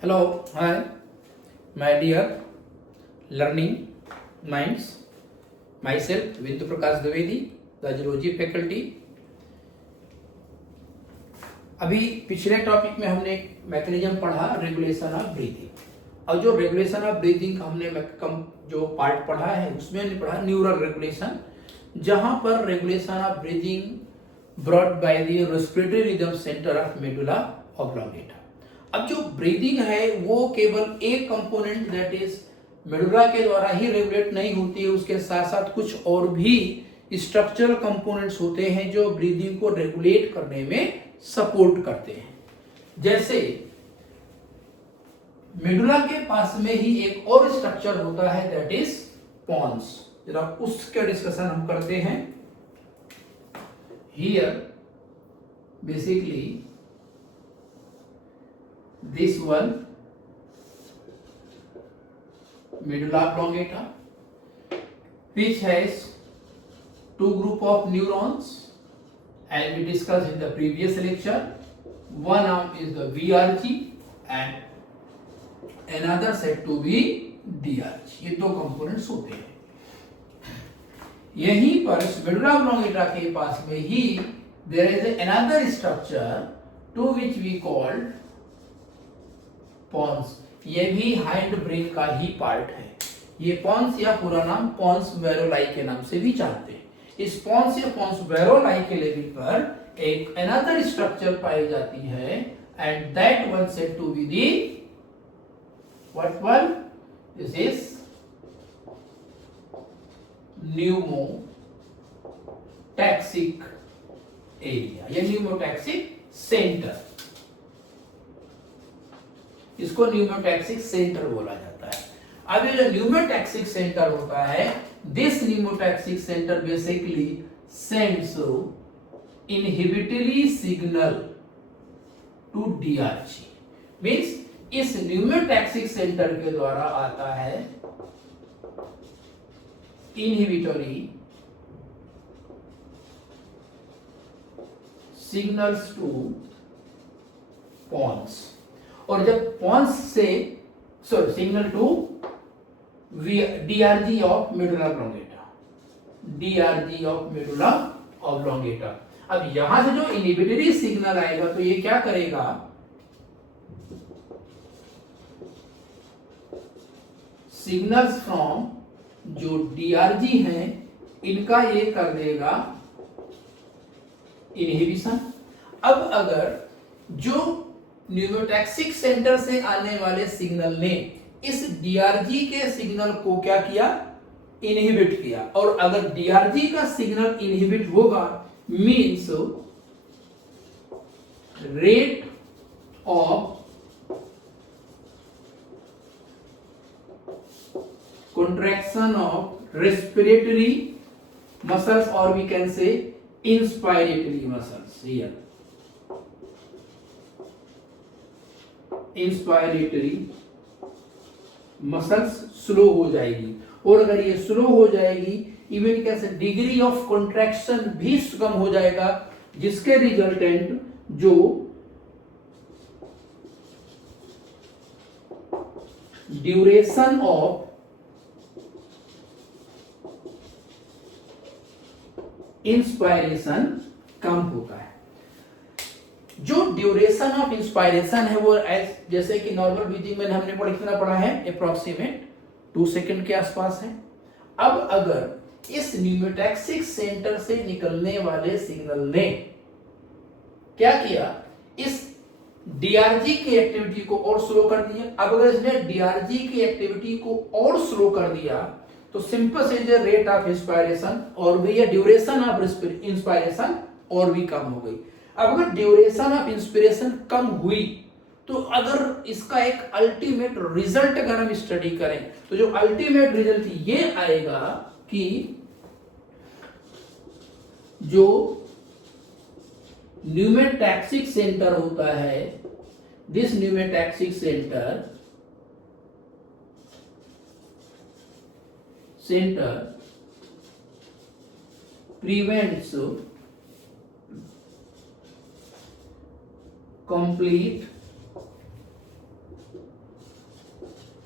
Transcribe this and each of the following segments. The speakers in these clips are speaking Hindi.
Hello, hi, my dear learning minds. Myself, Vindu Prakash Dwivedi, the Zoology faculty. अभी पिछले टॉपिक में हमने एक मैकेनिज्म पढ़ा, रेगुलेशन ऑफ ब्रीदिंग। और जो रेगुलेशन ऑफ ब्रीदिंग हमने जो पार्ट पढ़ा है उसमें हमने पढ़ा न्यूरल रेगुलेशन, जहां पर regulation of breathing brought by the respiratory rhythm centre of medulla oblongata. अब जो ब्रीदिंग है वो केवल एक कंपोनेंट दैट इज मेडुला के द्वारा ही रेगुलेट नहीं होती है, उसके साथ साथ कुछ और भी स्ट्रक्चरल कंपोनेंट्स होते हैं जो ब्रीदिंग को रेगुलेट करने में सपोर्ट करते हैं। जैसे मेडुला के पास में ही एक और स्ट्रक्चर होता है दैट इज पॉन्स। जरा उसका डिस्कशन हम करते हैं। Here basically this one medulla oblongata, which has two group of neurons as we discussed in the previous lecture. One arm is the VRG and another said to be DRG. ये दो कंपोनेंट्स होते हैं। यहीं पर मेडुला ऑब्लोंगेटा के पास में ही there is another structure to which we called pons. ये भी हाइंड ब्रेन का ही पार्ट है। ये पॉन्स या पूरा नाम पॉन्स वेरोलाई के नाम से भी जानते हैं। इस पॉन्स या पॉन्स वेरोलाई के लेवल पर एक अनदर स्ट्रक्चर पाई जाती है and that one said to be the what one this is pneumotaxic area या न्यूमोटैक्सिक सेंटर। इसको न्यूमोटैक्सिक सेंटर बोला जाता है। अब ये जो न्यूमोटैक्सिक सेंटर होता है, this pneumotaxic centre basically sends inhibitory signal to DRG. Means इस न्यूमोटैक्सिक सेंटर के द्वारा आता है इनहिबिटरी सिग्नल्स टू पॉन्स। और जब पॉन्स से signal to DRG of medulla oblongata, DRG of medulla oblongata. अब यहां से जो इनहिबिटरी सिग्नल आएगा तो ये क्या करेगा, सिग्नल्स फ्रॉम जो डीआरजी हैं इनका ये कर देगा इनहिबिशन। अब अगर जो न्यूमोटैक्सिक सेंटर से आने वाले सिग्नल ने इस डीआरजी के सिग्नल को क्या किया, इनहिबिट किया, और अगर डीआरजी का सिग्नल इनहिबिट होगा means rate of contraction of respiratory muscles or we can say inspiratory muscles here. Inspiratory muscles slow हो जाएगी, और अगर ये स्लो हो जाएगी इवन कैसे डिग्री ऑफ कॉन्ट्रैक्शन भी कम हो जाएगा, जिसके रिजल्टेंट जो ड्यूरेशन ऑफ इंस्पायरेशन कम होता है। जो ड्यूरेशन ऑफ इंस्पायरेशन है वो जैसे कि नॉर्मल ब्रीथिंग में हमने कितना पढ़ा है, अप्रॉक्सीमेट 2 सेकंड के आसपास है। अब अगर इस न्यूमोटैक्सिक सेंटर से निकलने वाले सिग्नल ने क्या किया, इस डीआरजी की एक्टिविटी को और स्लो कर दिया। अब अगर इसने डीआरजी की एक्टिविटी को और स्लो कर दिया तो सिंपल से रेट ऑफ इंस्पायरेशन और भी या ड्यूरेशन ऑफ इंस्पायरेशन और भी कम हो गई। अब अगर ड्यूरेशन ऑफ इंस्पिरेशन कम हुई तो अगर इसका एक अल्टीमेट रिजल्ट अगर हम स्टडी करें तो जो अल्टीमेट रिजल्ट ये आएगा कि जो न्यूमोटैक्सिक सेंटर होता है, this pneumotaxic centre prevents complete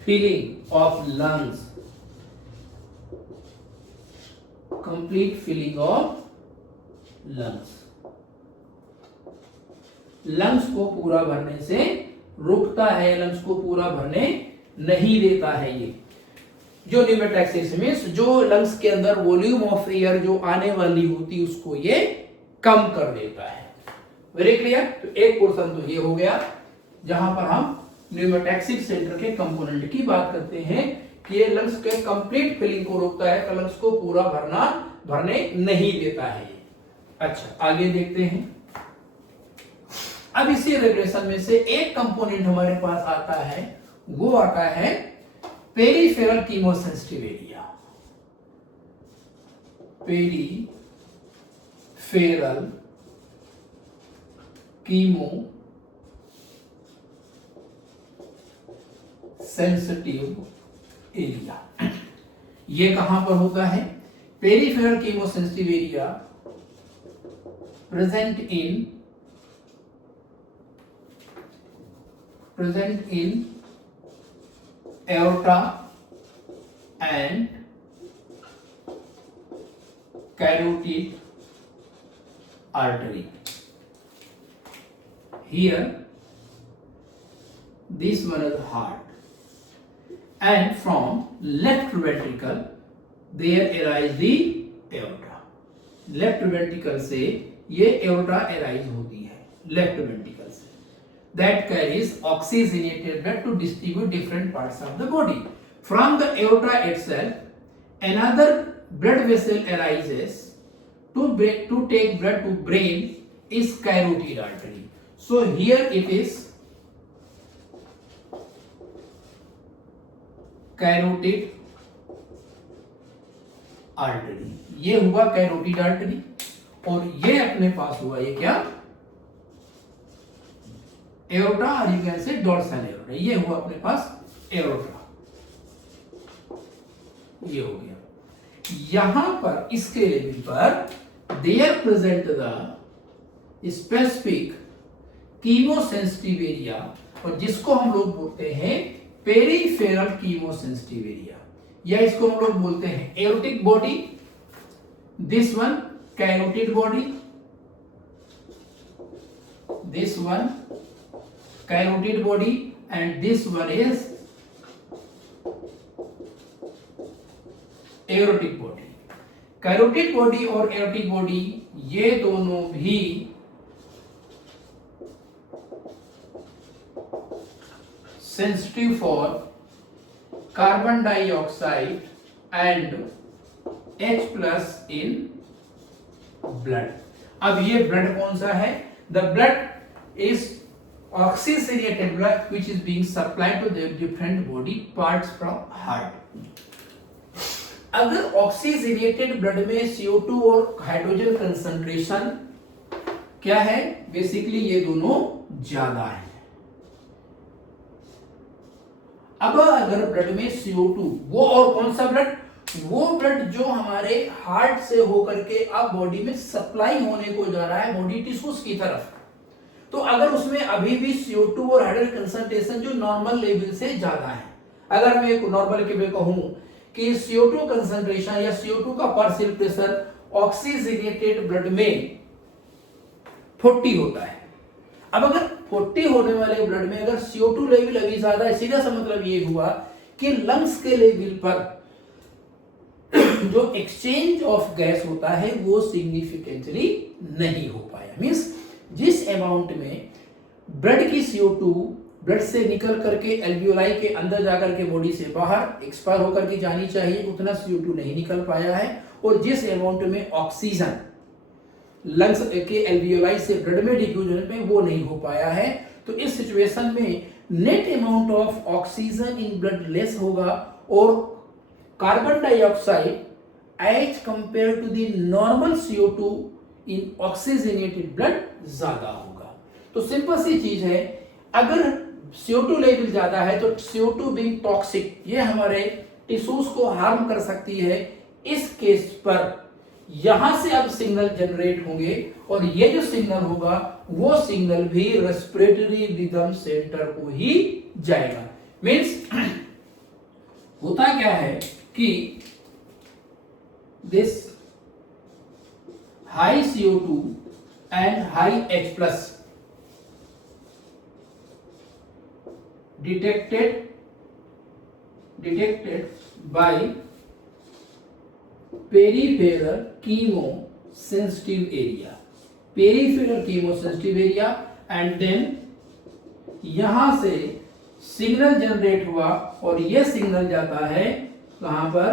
filling of lungs, complete filling of lungs, lungs को पूरा भरने से रोकता है, लंग्स को पूरा भरने नहीं देता है। ये जो न्यूमेटैक्सिस मींस जो लंग्स के अंदर वॉल्यूम ऑफ एयर जो आने वाली होती उसको ये कम कर देता है। Very clear. तो एक पोर्शन तो ये हो गया जहां पर हम न्यूमेटैक्सिक सेंटर के कंपोनेंट की बात करते हैं कि ये लंग्स के कंप्लीट फिलिंग को रोकता है, तो लंग्स को पूरा भरने नहीं देता है। अच्छा आगे देखते हैं। अब इसी रेगुलेशन में से एक कंपोनेंट हमारे पास आता है, वो आता है peripheral chemosensitive area. Peripheral chemo sensitive area, ये कहां पर होता है? Peripheral chemosensitive area present in aorta and carotid artery. Here this one is heart, and from left ventricle there arise the aorta. Left ventricle से ये एओर्टा अराइज होती है, लेफ्ट वेंट्रिकल से, that carries oxygenated blood to distribute different parts of the body. From the aorta itself, another blood vessel arises to take blood to brain is carotid artery. So here it is carotid artery. ये हुआ carotid artery और ये अपने पास हुआ ये क्या? एओर्टा और you can say dorsal aorta. ये हुआ अपने पास एओर्टा, ये हो गया। यहां पर इसके लेवल पर there present the specific chemosensitive area, और जिसको हम लोग बोलते हैं पेरिफेरल कीमोसेंसिटिव एरिया, या इसको हम लोग बोलते हैं aortic body, this one carotid body, this one carotid body, and this one is aortic body. Carotid body और aortic body ये दोनों भी sensitive for carbon dioxide and H plus in blood. अब ये blood कौन सा है? The blood is oxygenated blood which is being supplied to the different body parts from heart. अगर ऑक्सीजनेटेड ब्लड में CO2 और हाइड्रोजन कंसंट्रेशन क्या है? बेसिकली ये दोनों ज्यादा है। अब अगर ब्लड में CO2, वो और कौन सा ब्लड? वो ब्लड जो हमारे हार्ट से होकर के अब बॉडी में सप्लाई होने को जा रहा है बॉडी टिश्यूज की तरफ, तो अगर उसमें अभी भी CO2 और हाइड्रोजन कंसंट्रेशन जो नॉर्मल लेवल से ज्यादा है, अगर मैं एक नॉर्मल के लिए कहूं कि CO2 कंसंट्रेशन या CO2 का पर सेल प्रेशर ऑक्सीजनेटेड ब्लड में 40 होता है। अब अगर 40 होने वाले ब्लड में अगर CO2 लेवल अभी ज्यादा है, सीधा सा मतलब ये हुआ कि लंग्स के लेवल पर जो एक्सचेंज ऑफ गैस होता है वो सिग्निफिकेंटली नहीं हो पाया। मींस जिस अमाउंट में ब्लड की CO2 ब्लड से निकल करके एल्वियोलाई के अंदर जाकर के बॉडी से बाहर एक्सपायर होकर के जानी चाहिए, उतना CO2 नहीं निकल पाया है, और जिस अमाउंट में ऑक्सीजन लंग्स के एल्वियोलाई से ब्लड में डिफ्यूजन में वो नहीं हो पाया है। तो इस सिचुएशन में net amount of oxygen in blood less होगा और carbon dioxide as compare to the normal CO2 in oxygenated blood ज्यादा होगा। तो सिंपल सी चीज है, अगर CO2 लेवल ज्यादा है तो CO2 बीइंग टॉक्सिक, ये हमारे टिश्यूज को हार्म कर सकती है। इस केस पर यहां से अब सिग्नल जनरेट होंगे और ये जो सिग्नल होगा वो सिग्नल भी रेस्पिरेटरी रिदम सेंटर को ही जाएगा। मींस होता क्या है कि this high CO2 and high H plus detected by peripheral chemosensitive area and then यहां से सिग्नल जनरेट हुआ और यह सिग्नल जाता है कहां पर,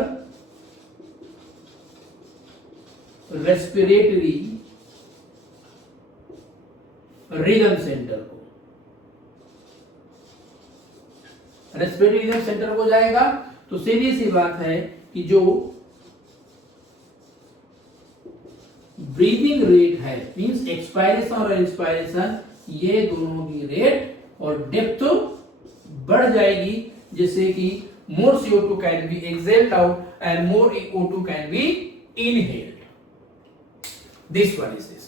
रेस्पिरेटरी रिदम सेंटर को, रेस्पिरेटरी रिदम सेंटर को जाएगा। तो सीधी सी बात है कि जो ब्रीदिंग रेट है, मींस एक्सपायरेशन और इंस्पायरेशन, ये दोनों की रेट और डेप्थ बढ़ जाएगी, जिससे कि मोर CO2 can be excelled out and more O2 can be inhaled. This one is this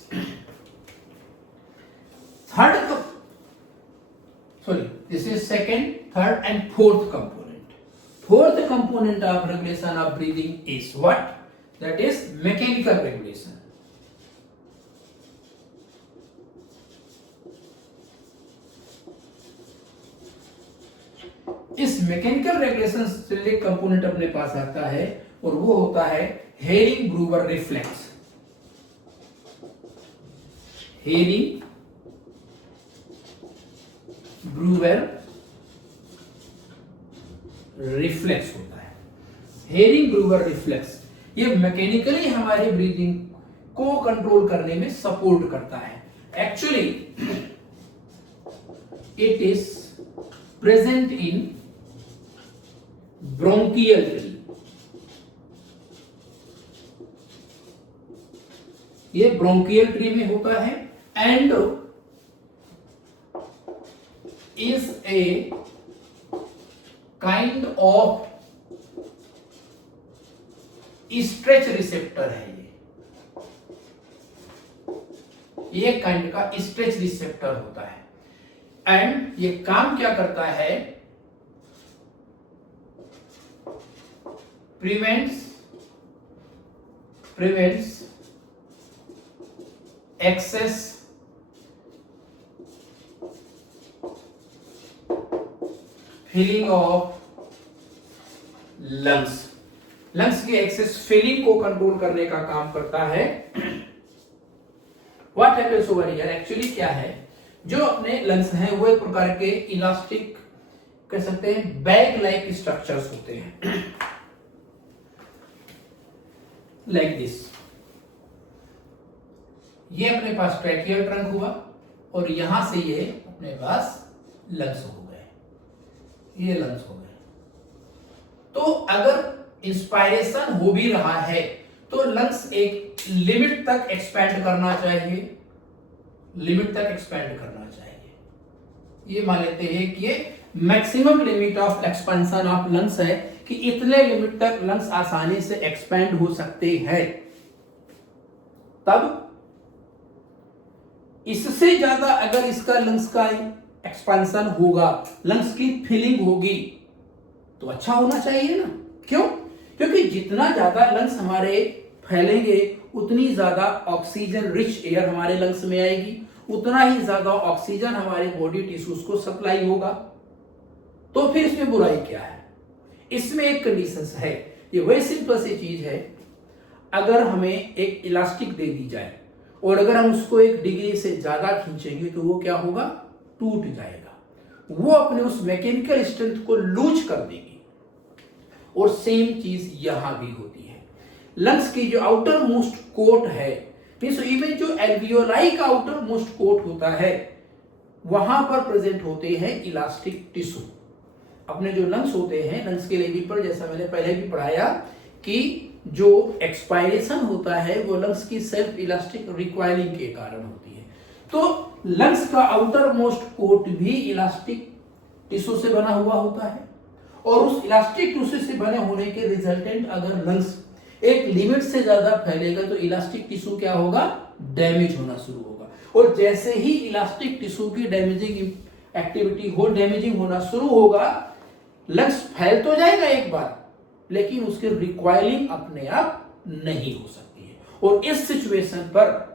third, sorry, this is second, third and fourth component. Fourth component of regulation of breathing is what? That is mechanical regulation. इस मैकेनिकल रेगुलेशन से रिलेटेड कंपोनेंट अपने पास आता है और वो होता है herring Brewer reflex. Herring Brewer reflex होता है। हेरिंग ब्रूवर रिफ्लेक्स ये मैकेनिकली हमारी ब्रीदिंग को कंट्रोल करने में सपोर्ट करता है। Actually it is present in bronchial tree. ये ब्रोंकियल ट्री में होता है and is a kind of stretch receptor है। ये काइंड का स्ट्रेच रिसेप्टर होता है एंड ये काम क्या करता है, prevents excess filling of lungs की एक्सेस फिलिंग को कंट्रोल करने का काम करता है। What happens over here, actually क्या है, जो अपने लंग्स हैं वो एक प्रकार के इलास्टिक कह सकते हैं बैग लाइक स्ट्रक्चर्स होते हैं, लाइक दिस। ये अपने पास ट्रैकियल ट्रंक हुआ और यहां से ये अपने पास लंग्स हो गए, ये लंग्स हो गए। तो अगर इंस्पायरेशन हो भी रहा है तो लंग्स एक लिमिट तक एक्सपैंड करना चाहिए, ये मान लेते हैं कि ये maximum limit of expansion of lungs है कि इतने लिमिट तक लंग्स आसानी से एक्सपैंड हो सकते हैं। तब इससे ज्यादा अगर इसका लंग्स का एक्सपेंशन होगा, लंग्स की फिलिंग होगी, तो अच्छा होना चाहिए ना। क्यों? क्योंकि जितना ज्यादा लंग्स हमारे फैलेंगे उतनी ज्यादा ऑक्सीजन रिच एयर हमारे लंग्स में आएगी, उतना ही ज्यादा ऑक्सीजन हमारे बॉडी टिश्यूज को सप्लाई होगा। तो फिर इसमें बुराई क्या है? इसमें एक कंडीशन है, ये वही सिंपल सी चीज है, अगर हमें एक इलास्टिक दे दी जाए और अगर हम उसको 1 डिग्री से ज्यादा खींचेंगे तो वो क्या होगा, टूट जाएगा, वो अपने उस मैकेनिकल स्ट्रेंथ को लूज कर देगी। और सेम चीज यहां भी होती है। लंग्स की जो आउटर मोस्ट कोट है, मींस इवन जो एल्वियोलाई का आउटर मोस्ट कोट होता है वहां पर प्रेजेंट होते हैं इलास्टिक टिश्यू। अपने जो लंग्स होते हैं, लंग्स के लेवल पर जैसा मैंने पहले भी पढ़ाया कि जो एक्सपायरेशन होता है वो लंग्स की सेल्फ इलास्टिक रिक्वायरिंग के कारण होती है। तो लंग्स का आउटर मोस्ट कोट भी इलास्टिक टिश्यू से बना हुआ होता है और उस इलास्टिक टिश्यू से बने होने के रिजल्टेंट अगर लंग्स एक लिमिट से ज्यादा फैलेगा तो इलास्टिक टिश्यू क्या होगा, डैमेज होना शुरू होगा। और जैसे ही इलास्टिक टिश्यू की डैमेजिंग एक्टिविटी हो, डैमेजिंग होना शुरू होगा, लंग्स फैल तो जाएगा एक बार, लेकिन उसकी रिकॉइलिंग अपने आप नहीं हो सकती है। और इस सिचुएशन पर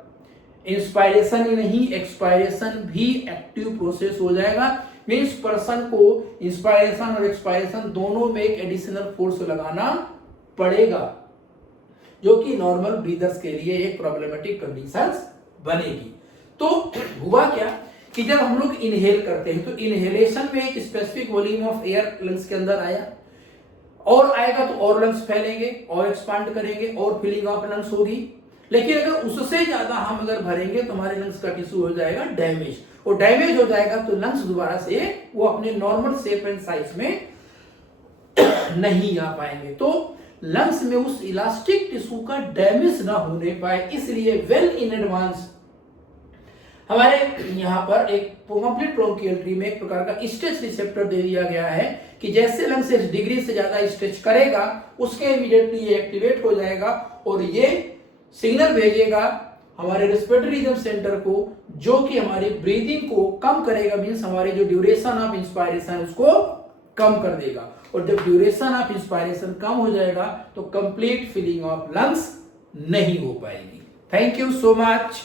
इंस्पायरेशन ही नहीं, एक्सपायरेशन भी एक्टिव प्रोसेस हो जाएगा। मीन्स पर्सन को इंस्पायरेशन और एक्सपायरेशन दोनों में एक एडिशनल फोर्स लगाना पड़ेगा, जो कि नॉर्मल ब्रीदर्स के लिए एक प्रॉब्लमेटिक कंडीशंस बनेगी। तो हुआ क्या कि जब हम लोग इनहेल करते हैं तो इनहेलेशन में एक specific volume of air lungs के अंदर आया, और आएगा तो और लंग्स फैलेंगे और एक्सपांड करेंगे और फिलिंग ऑफ लंग्स होगी। लेकिन अगर उससे ज्यादा हम अगर भरेंगे तो हमारे लंग्स का टिश्यू हो जाएगा डैमेज, और डैमेज हो जाएगा तो लंग्स दोबारा से वो अपने नॉर्मल शेप एंड साइज में नहीं आ पाएंगे। तो लंग्स में उस इलास्टिक टिश्यू का डैमेज ना होने पाए, इसलिए वेल इन एडवांस हमारे यहाँ पर एक कंप्लीट ब्रोंकियल ट्री में एक प्रकार का स्ट्रेच रिसेप्टर दे दिया गया है कि जैसे लंग्स 6 डिग्री से ज्यादा स्ट्रेच करेगा उसके इमीडिएटली ये एक्टिवेट हो जाएगा और ये सिग्नल भेजेगा हमारे रेस्पिरेटरी रिदम सेंटर को, जो कि हमारी ब्रीदिंग को कम करेगा। मींस हमारे जो ड्यूरेशन ऑफ इंस्पायरेशन उसको कम कर देगा, और जब ड्यूरेशन ऑफ इंस्पायरेशन कम हो जाएगा तो कंप्लीट फिलिंग ऑफ लंग्स नहीं हो पाएगी। Thank you so much.